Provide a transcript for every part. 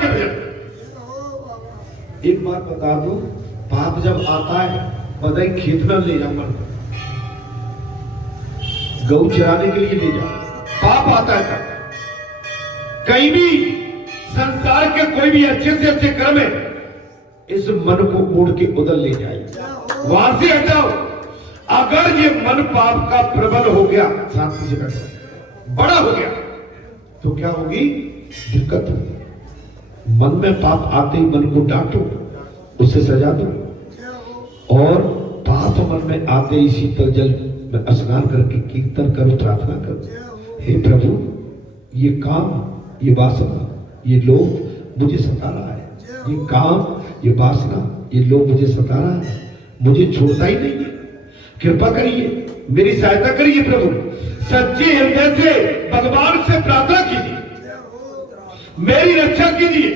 के भजन। एक बात बता दो, पाप जब आता है बधाई खेत में ले जा, मन गऊ चराने के लिए ले जा, पाप आता है तब। कहीं भी संसार के कोई भी अच्छे से अच्छे कर्म है, इस मन को मोड़ के उधर ले जाए, वहां से हटाओ। अगर ये मन पाप का प्रबल हो गया, शांति से बैठो, बड़ा हो गया, तो क्या होगी? दिक्कत होगी। मन में पाप आते ही मन को डांटो, उससे सजा दो, और पाप मन में आते ही शीतल जल में स्नान करके कीर्तन करो, प्रार्थना करो, हे प्रभु ये काम, ये वासना, ये लोभ मुझे सता रहा है, ये काम, ये वासना, ये लोभ मुझे सता रहा है, मुझे छोड़ता ही नहीं है, कृपा करिए, मेरी सहायता करिए प्रभु। सच्चे हृदय से भगवान से प्रार्थना कीजिए, मेरी रक्षा कीजिए।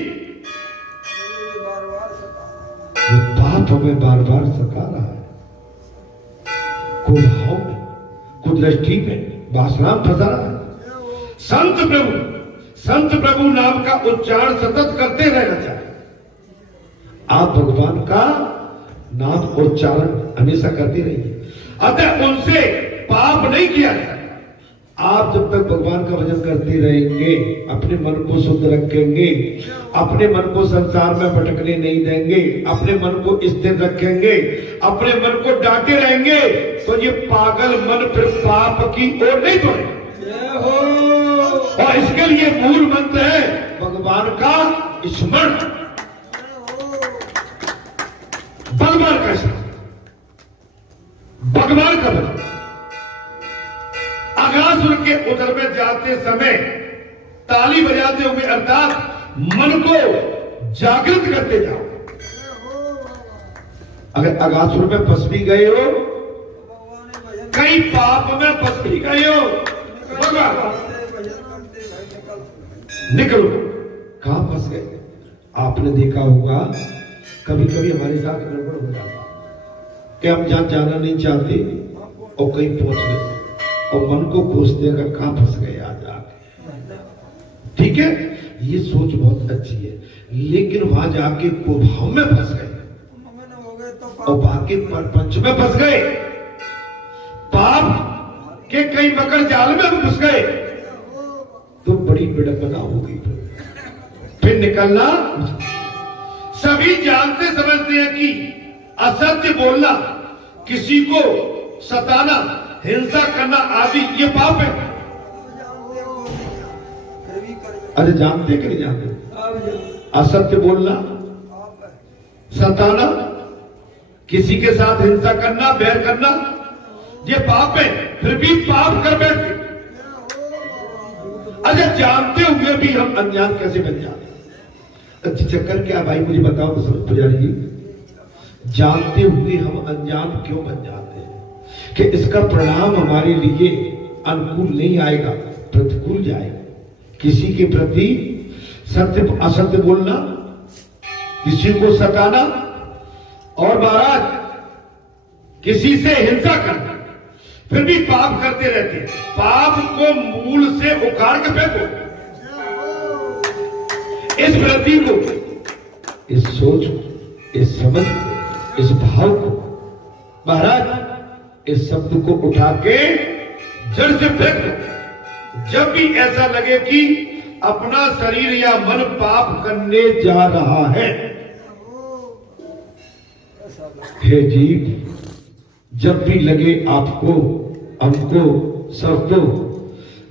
ये पाप हमें बार बार सता रहा है, कुभाव में, कुदृष्टि में, वासना में फंसा रहा है। संत प्रभु नाम का उच्चारण सतत करते रहना चाहिए। आप भगवान का नाम उच्चारण हमेशा करते रहिए, अतः उनसे पाप नहीं किया जाता। आप जब तक भगवान का भजन करते रहेंगे, अपने मन को शुद्ध रखेंगे, अपने मन को संसार में भटकने नहीं देंगे, अपने मन को स्थिर रखेंगे, अपने मन को डांटे रहेंगे, तो ये पागल मन फिर पाप की ओर नहीं बढ़ेगा। और इसके लिए मूल मंत्र है भगवान का स्मरण, भगवान का स्मरण, भगवान का भजन। अगासुर के उदर में जाते समय ताली बजाते हुए, अर्थात मन को जागृत करते जाओ। अगर अगासुर में फंस भी गए हो, कहीं पाप में फंस भी गए हो, निकलो। कहां फंस गए? आपने देखा होगा कभी कभी हमारे साथ गड़बड़ हो जाता कि हम जहां जाना नहीं चाहते और कहीं पहुंच गए, और मन को कोसते हैं कहां फंस गए आज आके। ठीक है, ये सोच बहुत अच्छी है, लेकिन वहां जाके कुभाव में फंस गए और बाकी परपंच में फंस गए, पाप के कई मकर जाल में हम घुस गए, तो बड़ी विडंबना होगी। फिर निकलना। सभी जानते समझते हैं कि असत्य बोलना, किसी को सताना, हिंसा करना आदि ये पाप है। अरे जानते कि नहीं जानते? असत्य बोलना, सताना, किसी के साथ हिंसा करना, बैर करना, ये पाप है। फिर भी पाप कर बैठते। अरे जानते हुए भी हम अनजान कैसे बन जाते? अच्छी चक्कर क्या भाई, मुझे बताओ तो सब पुजारी जी, जानते हुए हम अनजान क्यों बन जाते हैं? कि इसका परिणाम हमारे लिए अनुकूल नहीं आएगा, प्रतिकूल जाएगा। किसी के प्रति सत्य असत्य बोलना, किसी को सताना, और महाराज किसी से हिंसा करना, फिर भी पाप करते रहते हैं। पाप को मूल से उखाड़ के फेंको। इस वृत्ति को, इस सोच को, इस समझ को, इस भाव को, महाराज इस शब्द को उठा के जड़ से फेंक दो। जब भी ऐसा लगे कि अपना शरीर या मन पाप करने जा रहा है, हे जीव, जब भी लगे आपको, हमको, सबको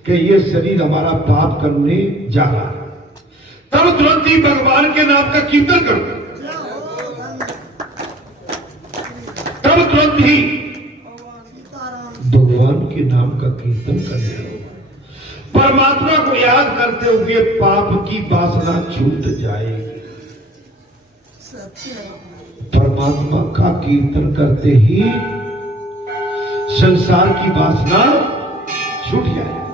कि ये शरीर हमारा पाप करने जा रहा है, तब तुरंत ही भगवान के नाम का कीर्तन करो। तब तुरंत ही भगवान के नाम का कीर्तन करने लगो। परमात्मा को याद करते हुए पाप की वासना छूट जाएगी। परमात्मा का कीर्तन करते ही संसार की वासना छूट जाएगी।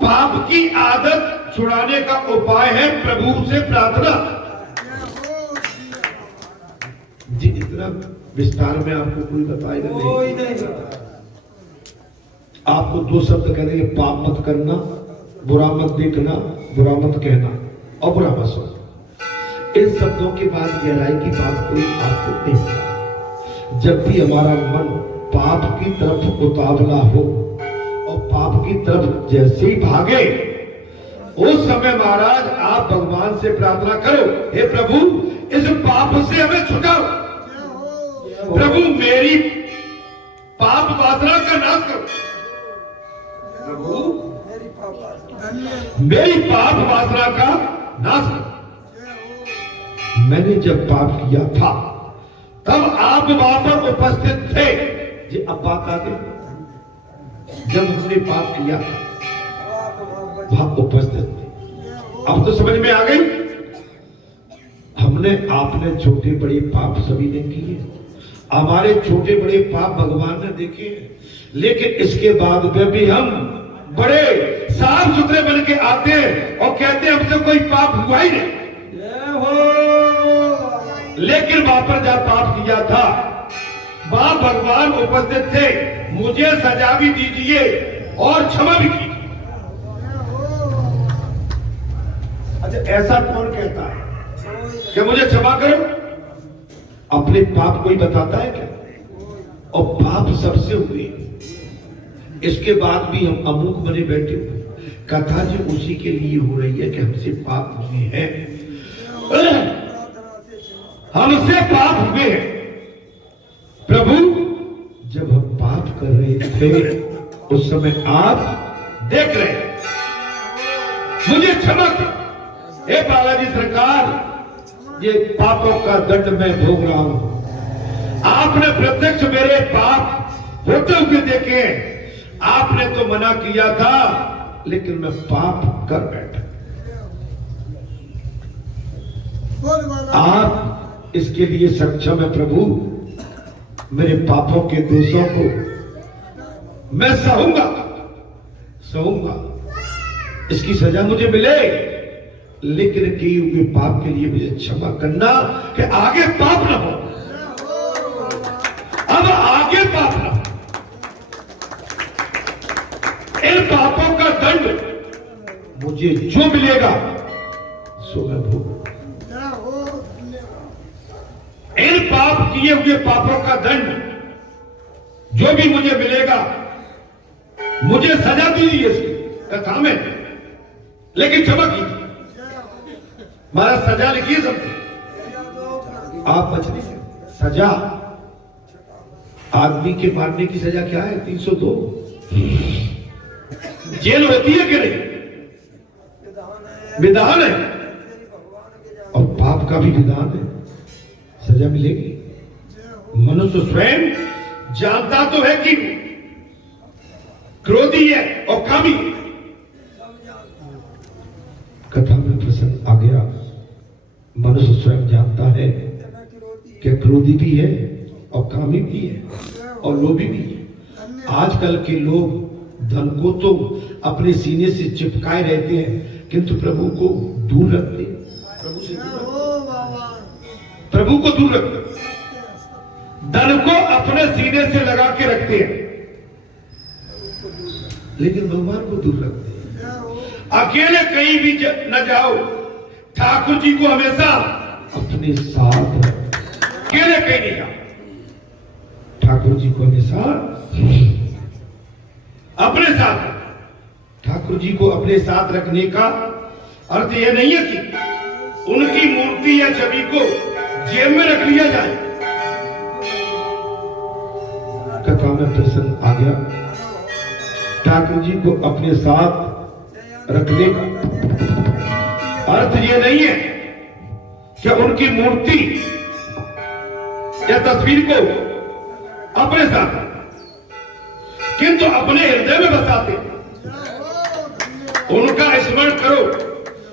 पाप की आदत छुड़ाने का उपाय है प्रभु से प्रार्थना। जी, इतना विस्तार में आपको कोई बताएगा नहीं। आपको दो शब्द कहेंगे, पाप मत करना, बुरा मत देखना, बुरा मत कहना और बुरा मत सुनना। इन शब्दों के बाद गहराई की बात कोई आपको नहीं। जब भी हमारा मन पाप की तरफ उतावला हो और पाप की तरफ जैसे ही भागे, उस समय महाराज आप भगवान से प्रार्थना करो, हे प्रभु इस पाप से हमें छुड़ाओ, प्रभु मेरी पाप वासना का नाश करो, प्रभु मेरी पाप वासना का नाश करो। मैंने जब पाप किया था तब आप वहां पर उपस्थित थे। जी अब बात आ गई, जब हमने पाप किया वहां उपस्थित थे। अब तो समझ में आ गई, हमने आपने छोटे बड़े पाप सभी ने किए, हमारे छोटे बड़े पाप भगवान ने देखे, लेकिन इसके बाद में भी हम बड़े साफ सुथरे बन के आते हैं और कहते हैं हमसे कोई पाप हुआ ही नहीं। लेकिन वहां पर जब पाप किया था वहां भगवान उपस्थित थे, मुझे सजा भी दीजिए और क्षमा भी कीजिए। अच्छा ऐसा कौन कहता है कि मुझे क्षमा करो? अपने पाप कोई बताता है क्या? और पाप सबसे हुए, इसके बाद भी हम अमुक बने बैठे हुए। कथा जो उसी के लिए हो रही है कि हमसे पाप हुए हैं, हमसे पाप हुए हैं। प्रभु जब हम पाप कर रहे थे उस समय आप देख रहे हैं, मुझे क्षमा करो। हे बालाजी सरकार, ये पापों का दंड मैं भोग रहा हूं। आपने प्रत्यक्ष मेरे पाप होते हुए देखे हैं, आपने तो मना किया था लेकिन मैं पाप कर बैठा। आप इसके लिए सक्षम है प्रभु, मेरे पापों के दोषों को मैं सहूंगा, इसकी सजा मुझे मिले, लेकिन किए हुए पाप के लिए मुझे क्षमा करना कि आगे पाप ना हो, अब आगे पाप ना हो। इन पापों का दंड मुझे जो मिलेगा सो मैं भोगूंगा। इन पाप किए हुए पापों का दंड जो भी मुझे मिलेगा, मुझे सजा दीजिए इसकी कथा में, लेकिन क्षमा कीजिए। हमारा सजा लिखिए सबको, आप बच नहीं सकते। सजा आदमी के मारने की सजा क्या है? 302 जेल होती है कि नहीं? विधान है, और पाप का भी विधान है, सजा मिलेगी। मनुष्य स्वयं जानता तो है कि क्रोधी है और कामी है। कथा में प्रसंग आ गया, मनुष्य स्वयं जानता है कि क्रोधी भी है और कामी भी है और लोभी भी है। आजकल के लोग धन को तो अपने सीने से चिपकाए रहते हैं, किंतु प्रभु को दूर रखते हैं, प्रभु को दूर रखते हैं, धन को अपने सीने से लगा के रखते हैं, लेकिन भगवान को दूर रखते हैं। अकेले कहीं भी न जाओ, ठाकुर जी को हमेशा अपने साथ, अकेले कहीं नहीं जाओ, ठाकुर जी को हमेशा अपने साथ। ठाकुर जी को अपने साथ रखने का अर्थ यह नहीं है कि उनकी मूर्ति या छवि को जेब में रख लिया जाए। कथा में प्रसंग आ गया, ठाकुर जी को अपने साथ रखने का अर्थ यह नहीं है कि उनकी मूर्ति या तस्वीर को अपने साथ, किंतु अपने हृदय में बसाते, उनका स्मरण करो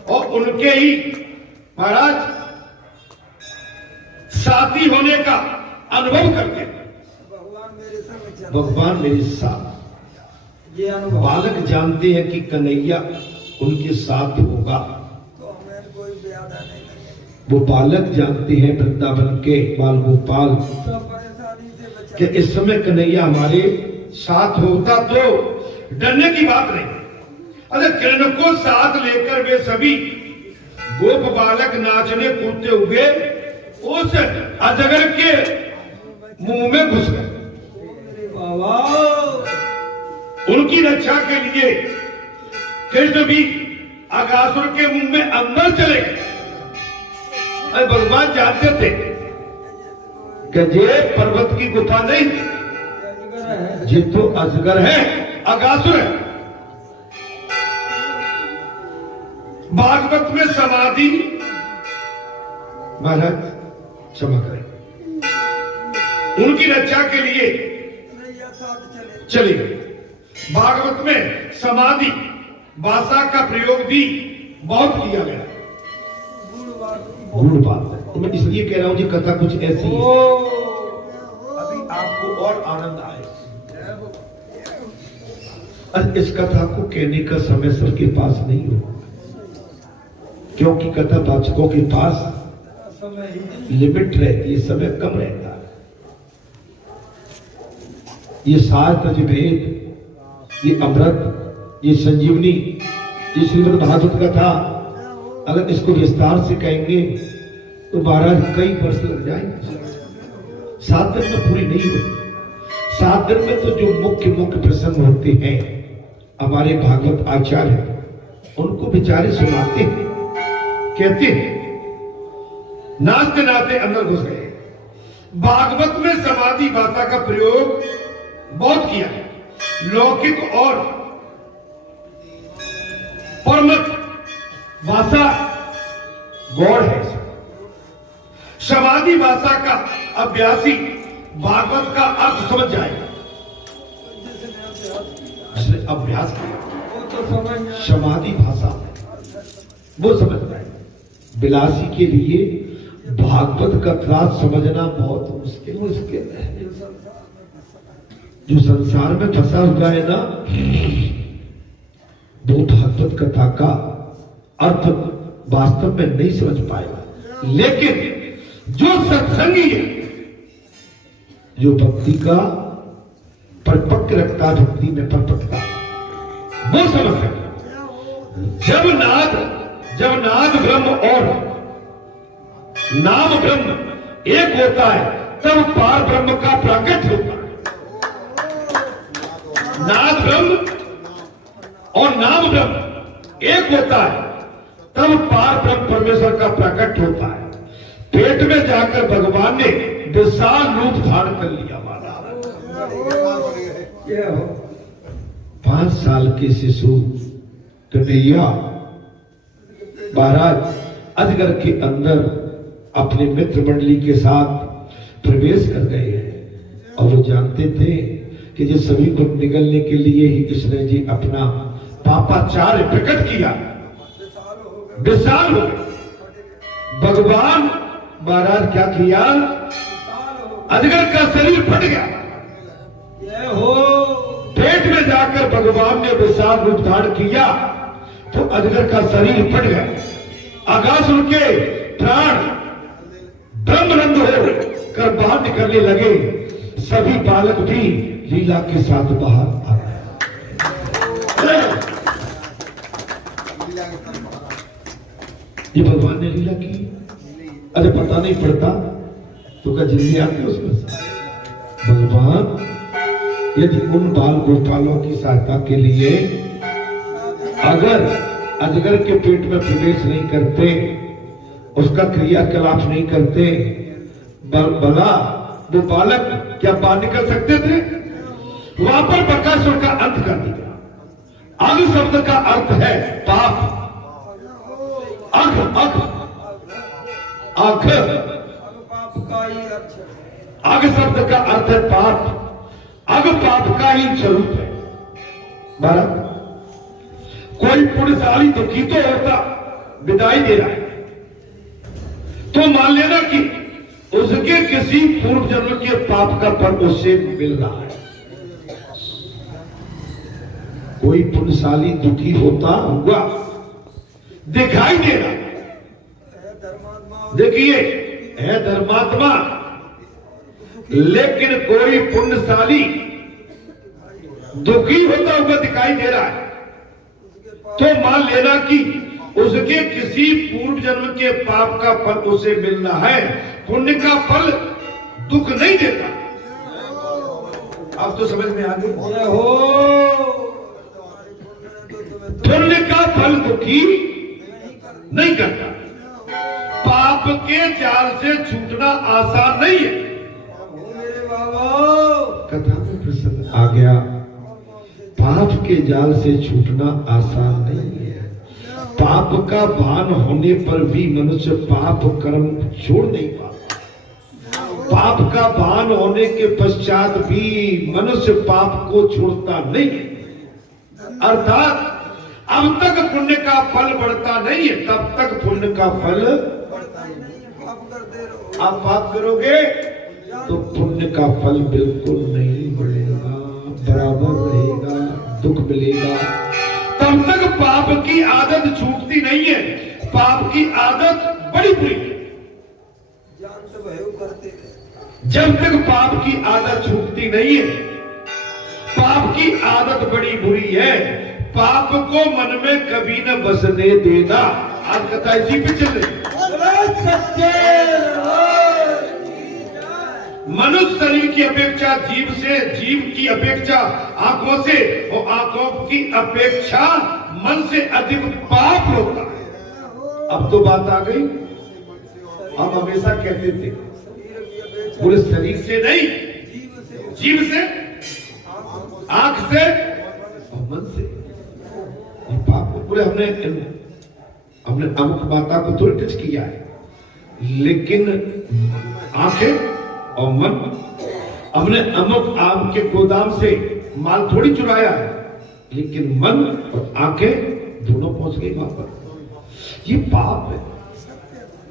और उनके ही महाराज साथी होने का अनुभव करते हैं। भगवान मेरे साथ, ये अनुभव बालक जानते हैं कि कन्हैया उनके साथ होगा, तो हमें कोई ज्यादा नहीं। वो बालक जानते हैं वृंदावन के बाल गोपाल कि इस समय कन्हैया हमारे साथ होता तो डरने की बात नहीं। अरे कृष्ण को साथ लेकर वे सभी गोप बालक नाचने कूदते हुए उस अजगर के मुंह में घुस गए। उनकी रक्षा के लिए कृष्ण भी अगासुर के मुंह में अंदर चले गए। भगवान जानते थे कि ये पर्वत की गुफा नहीं, ये तो अजगर है, अगासुर है। भागवत में समाधि महाराज क्षमा करें, उनकी रक्षा के लिए चले गए। भागवत में समाधि भाषा का प्रयोग भी बहुत किया गया। गुण बात है, तो मैं इसलिए कह रहा हूं जी कथा कुछ ऐसी है अभी आपको और आनंद आए। इस कथा को कहने का समय सबके पास नहीं होगा, क्योंकि कथा वाचकों के पास लिमिट रहती है, समय कम रहता है। ये सात भेद, ये अमृत, ये संजीवनी, ये श्रीमद् भागवत कथा अगर इसको विस्तार से कहेंगे तो महाराज कई वर्ष लग जाएंगे। 7 दिन में पूरी नहीं होती। 7 दिन में तो जो मुख्य मुख्य प्रसंग होते हैं हमारे भागवत आचार्य उनको बेचारे सुनाते हैं, कहते हैं। नाचते नाचते अंदर घुस गए। भागवत में समाधि भाषा का प्रयोग बहुत किया है। लौकिक और परमत भाषा गौड़ है। समाधि भाषा का अभ्यासी भागवत का अर्थ समझ जाएगा। इसने अभ्यास किया, समाधि भाषा वो समझ जाएगा। बिलासी के लिए भागवत का त्रास समझना बहुत मुश्किल है। जो संसार में फंसा हुआ है ना, वो भागवत कथा का अर्थ वास्तव में नहीं समझ पाएगा। लेकिन जो सत्संगी है, जो भक्ति का परिपक्व रखता, भक्ति में परिपक्वता, वो समझ सकता। जब नाद ब्रह्म और नाम ब्रह्म एक होता है तब पार ब्रह्म का प्राकट होता है। नाद ब्रह्म और नाम ब्रह्म एक होता है तब पार ब्रह्म परमेश्वर का प्रकट होता है। पेट में जाकर भगवान ने विशाल रूप धारण कर लिया। महाराज 5 साल के शिशु कन्हैया महाराज अजगर के अंदर अपने मित्र मंडली के साथ प्रवेश कर गए हैं। और वो जानते थे कि जो सभी को निगलने के लिए ही कृष्ण जी अपना पापाचार्य प्रकट किया। विशाल हो गए। भगवान महाराज क्या किया, अजगर का शरीर फट गया। पेट में जाकर भगवान ने विशाल रूप धारण किया तो अजगर का शरीर फट गया। अगासुर के प्राण ब्रह्मनंद हो कर बाहर निकलने लगे। सभी बालक भी लीला के साथ बाहर आ गए। ये भगवान ने लीला की। अरे पता नहीं पड़ता तो क्या जिंदगी आती है उसमें से। भगवान यदि उन बाल गोपालों की सहायता के लिए अगर अजगर के पेट में प्रवेश नहीं करते, उसका क्रियाकलाप नहीं करते, भला वो बालक क्या बाहर निकल सकते थे? वहां पर बकासुर का अंत कर दिया। अग शब्द का अर्थ है पाप। अग अग अग अग शब्द का अर्थ है पाप। अग पाप का ही स्वरूप है। भारत कोई पुण्यशाली दुखी तो होता, विदाई दे रहा है तो मान लेना कि उसके किसी पूर्व जन्म के पाप का फल उससे मिल रहा है। कोई पुण्यशाली दुखी होता हुआ दिखाई दे रहा। देखिए है धर्मात्मा, लेकिन कोई पुण्यशाली दुखी होता हुआ दिखाई दे रहा है तो मान लेना कि उसके किसी पूर्व जन्म के पाप का फल उसे मिलना है। पुण्य का फल दुख नहीं देता। अब तो समझ में आ गई हो। पुण्य का फल दुखी नहीं करता। पाप के जाल से छूटना आसान नहीं है। कथा में प्रसंग आ गया, पाप के जाल से छूटना आसान नहीं है। पाप का भान होने पर भी मनुष्य पाप कर्म छोड़ नहीं पाता। पाप का भान होने के पश्चात भी मनुष्य पाप को छोड़ता नहीं। अर्थात अब तक पुण्य का फल बढ़ता नहीं है, तब तक पुण्य का फल आप पाप करोगे तो पुण्य का फल बिल्कुल नहीं बढ़ेगा, बराबर रहेगा, दुख मिलेगा। तब तक पाप की आदत छूटती नहीं है। पाप की आदत बड़ी बुरी है। जब तक पाप की आदत छूटती नहीं है, पाप की आदत बड़ी बुरी है। पाप को मन में कभी न बसने देना। आज कथा इसी पे चल रही। मनुष्य शरीर की अपेक्षा जीव से, जीव की अपेक्षा आंखों से और आंखों की अपेक्षा मन से अधिक पाप होता है। अब तो बात आ गई। हम हमेशा कहते थे पूरे शरीर से नहीं, जीव से, आंख से और मन से ये पाप को पूरे हमने अमुक माता को थोड़ी टच किया है, लेकिन आंखें और मन, हमने अमुक आम के गोदाम से माल थोड़ी चुराया है, लेकिन मन और आंखें दोनों पहुंच गई वहां पर। ये पाप है।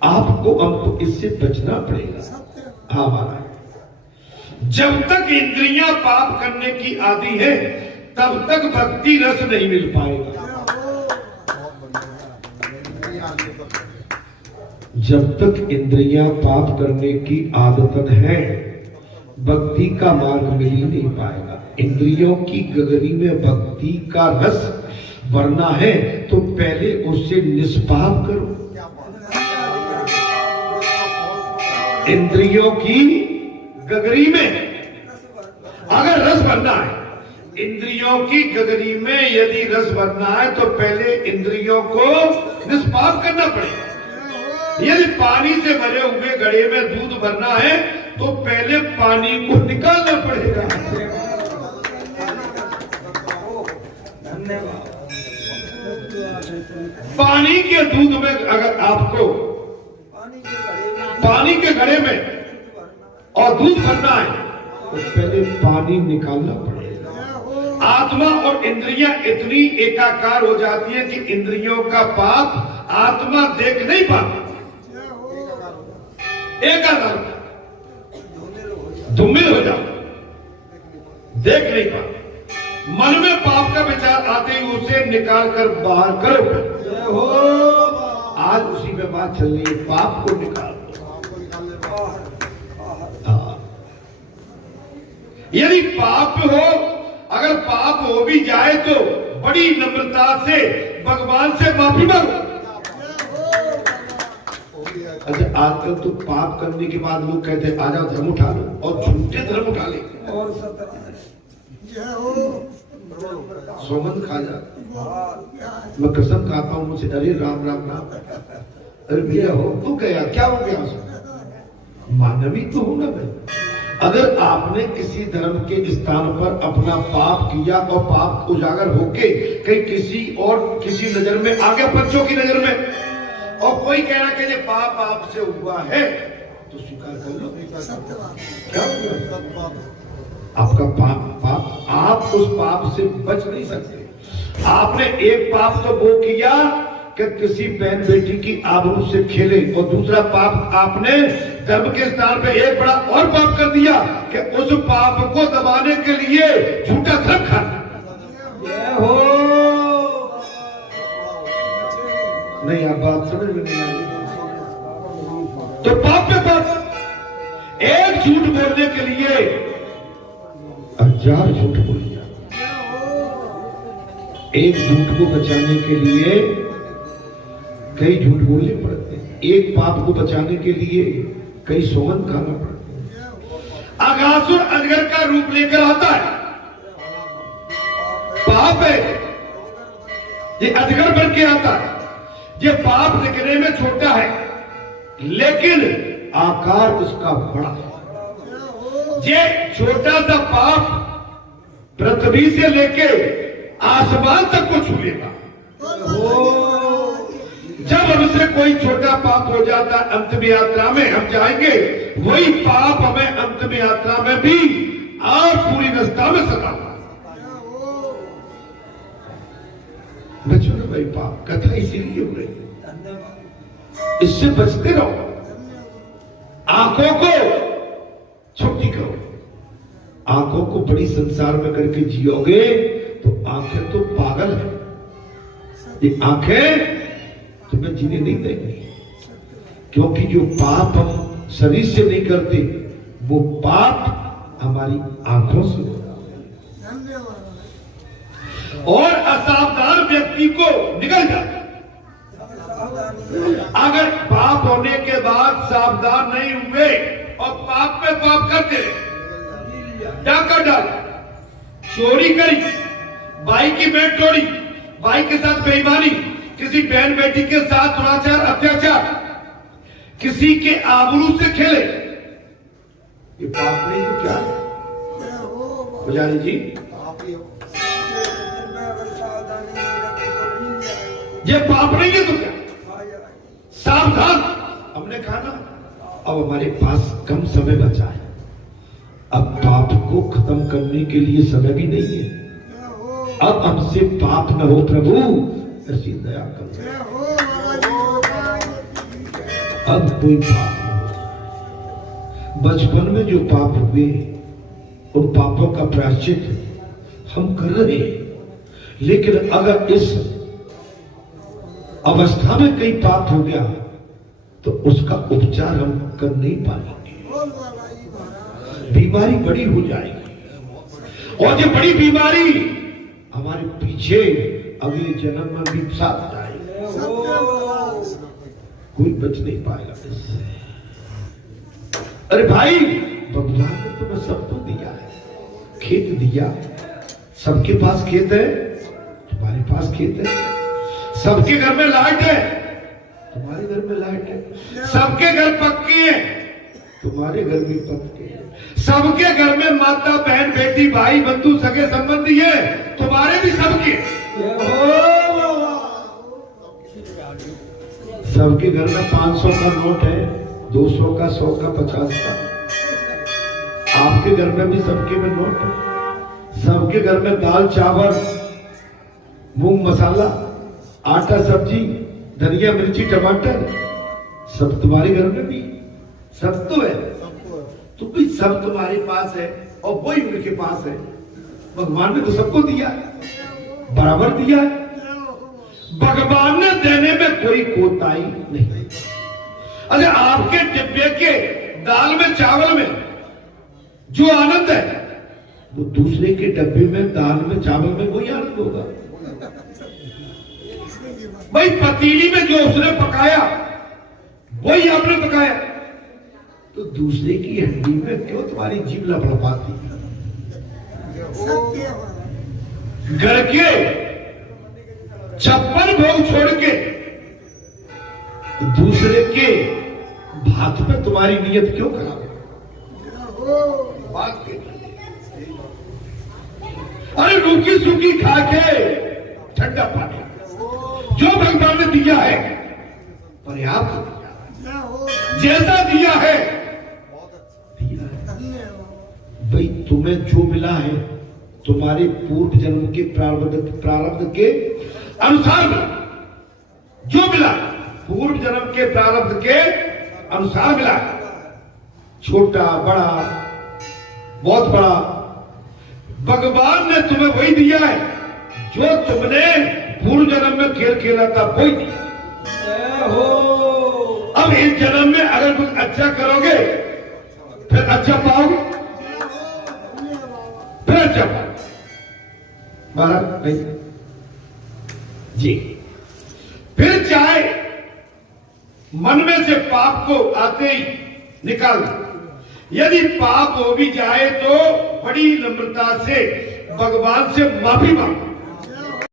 आपको हमको इससे बचना पड़ेगा। हाँ महाराज, जब तक इंद्रियां पाप करने की आदि है तब तक भक्ति रस नहीं मिल पाएगा। जब तक इंद्रियां पाप करने की आदतन है, भक्ति का मार्ग मिल ही नहीं पाएगा। इंद्रियों की गगरी में भक्ति का रस भरना है तो पहले उससे निष्पाप करो। इंद्रियों की गगरी में अगर रस भरना है, इंद्रियों की गगरी में यदि रस भरना है तो पहले इंद्रियों को निष्पाप करना पड़ेगा। यदि पानी से भरे हुए घड़े में दूध भरना है तो पहले पानी को निकालना पड़ेगा। पानी के दूध में अगर आपको पानी के घड़े में और दूध भरना है तो पहले पानी निकालना पड़ेगा। आत्मा और इंद्रियां इतनी एकाकार हो जाती है कि इंद्रियों का पाप आत्मा देख नहीं पाती। एकाकार धूमिल हो जाओ, देख नहीं पाते। मन में पाप का विचार आते ही उसे निकाल कर बाहर करो। आज उसी में बात चल रही है, पाप को निकाल दो। यदि पाप हो, अगर पाप हो भी जाए तो बड़ी नम्रता से भगवान से माफी मांगो। अच्छा, आजकल तो पाप करने के बाद लोग कहते हैं आ जाओ धर्म उठा लो, और झूठे धर्म उठा ले और सोमन खा जा। मैं कसम खाता हूं मुझसे, अरे राम राम राम, अरे भैया हो तो क्या हो गया? मानवी तो हूं ना मैं। अगर आपने किसी धर्म के स्थान पर अपना पाप किया और पाप उजागर होके कहीं किसी और किसी नजर में आ गया, बच्चों की नजर में, और कोई कहना कि ये पाप आपसे हुआ है तो स्वीकार कर लो। क्या आपका पाप आप उस पाप से बच नहीं सकते। आपने एक पाप तो वो किया कि किसी बहन बेटी की आबरू से खेले, और दूसरा पाप आपने धर्म के स्थान पे एक बड़ा और पाप कर दिया कि उस पाप को दबाने के लिए झूठा धर्म खाना। नहीं, आप बात समझ में नहीं आई। तो पाप पे पाप, एक झूठ बोलने के लिए 1000 झूठ बोल दिया। एक झूठ को बचाने के लिए कई झूठ बोलने पड़ते हैं, एक पाप को बचाने के लिए कई सौगंध खाना पड़ता है। अघासुर अजगर का रूप लेकर आता है, पाप है ये, अजगर बन के आता है। ये पाप दिखने में छोटा है लेकिन आकार उसका बड़ा है। ये छोटा सा पाप पृथ्वी से लेके आसमान तक को छू लेगा। जब हमसे कोई छोटा पाप हो जाता है, अंतिम यात्रा में हम जाएंगे, वही पाप हमें अंतिम यात्रा में भी और पूरी रास्ता में सताता है। बचो ना भाई, पाप कथा इसीलिए हो रही है, इससे बचते रहो। आंखों को छोटी करो, आंखों को बड़ी संसार में करके जियोगे तो आंखें तो पागल है, ये आंखें तुम्हें जीने नहीं देंगी। क्योंकि जो पाप हम शरीर से नहीं करते वो पाप हमारी आंखों से होता है और असावधान व्यक्ति को निकल जाता है। अगर पाप होने के बाद सावधान नहीं हुए और पाप पे पाप करते रहे, डाका डाल, चोरी करी, भाई की बेट तोड़ी, भाई के साथ बेईमानी, किसी बहन बेटी के साथ दुराचार अत्याचार, किसी के आबरू से खेले, ये पाप नहीं तो क्या? पुजारी जी, ये पाप नहीं है तो क्या? सावधान। हमने कहा ना, अब हमारे पास कम समय बचा है, अब पाप को खत्म करने के लिए समय भी नहीं है। अब हमसे पाप न हो प्रभु, ऐसी दया कर। अब कोई पाप नहीं। बचपन में जो पाप हुए उन पापों का प्रायश्चित हम कर रहे हैं, लेकिन अगर इस अवस्था में कई पाप हो गया तो उसका उपचार हम कर नहीं पाएंगे, बीमारी बड़ी हो जाएगी और ये बड़ी बीमारी हमारे पीछे अगले जन्म में भी साथ जाएगी, कोई बच नहीं पाएगा इससे। अरे भाई, भगवान ने तुम्हें सब तो दिया है, खेत दिया, सबके पास खेत है, तुम्हारे पास खेत है, सबके घर में लाइट है, तुम्हारे घर में लाइट है, सबके घर पक्के हैं, तुम्हारे घर भी पक्के हैं, सबके घर में माता बहन बेटी भाई बंधु सगे संबंधी है, तुम्हारे भी सबके। सबके घर में 500 का नोट है, 200 का, 100 का, 50 का। आपके घर में भी सबके में नोट है, सबके घर में दाल चावल मूंग मसाला आटा सब्जी धनिया मिर्ची टमाटर सब तुम्हारे घर में भी सब तो है, तो भी सब तुम्हारे पास है और वही उनके पास है। भगवान ने तो सबको दिया, बराबर दिया है। भगवान ने देने में कोई कोताही नहीं। अरे आपके डिब्बे के दाल में चावल में जो आनंद है वो दूसरे के डब्बे में दाल में चावल में कोई आनंद होगा? भाई पतीली में जो उसने पकाया वही आपने पकाया, तो दूसरे की हड्डी में क्यों तुम्हारी जीभ लपड़पाती? घर के 56 भोग छोड़ के दूसरे के भात में तुम्हारी नियत क्यों खराब है? बात के अरे रूखी सूखी खा के ठंडा पानी जो भगवान ने दिया है पर्याप्त दिया, जैसा दिया है भाई। तुम्हें जो मिला है तुम्हारे पूर्व जन्म के प्रारब्ध के अनुसार मिला, जो मिला पूर्व जन्म के प्रारब्ध के अनुसार मिला, छोटा बड़ा बहुत बड़ा, भगवान ने तुम्हें वही दिया है जो तुमने पूर्व जन्म में खेल खेला था वही दिया। अब इस जन्म में अगर कुछ अच्छा करोगे फिर अच्छा पाओगे, फिर अच्छा पाओगे। महाराज नहीं जी, फिर चाहे मन में से पाप को आते ही निकाल दो। यदि पाप हो भी जाए तो बड़ी नम्रता से भगवान से माफी मांगो।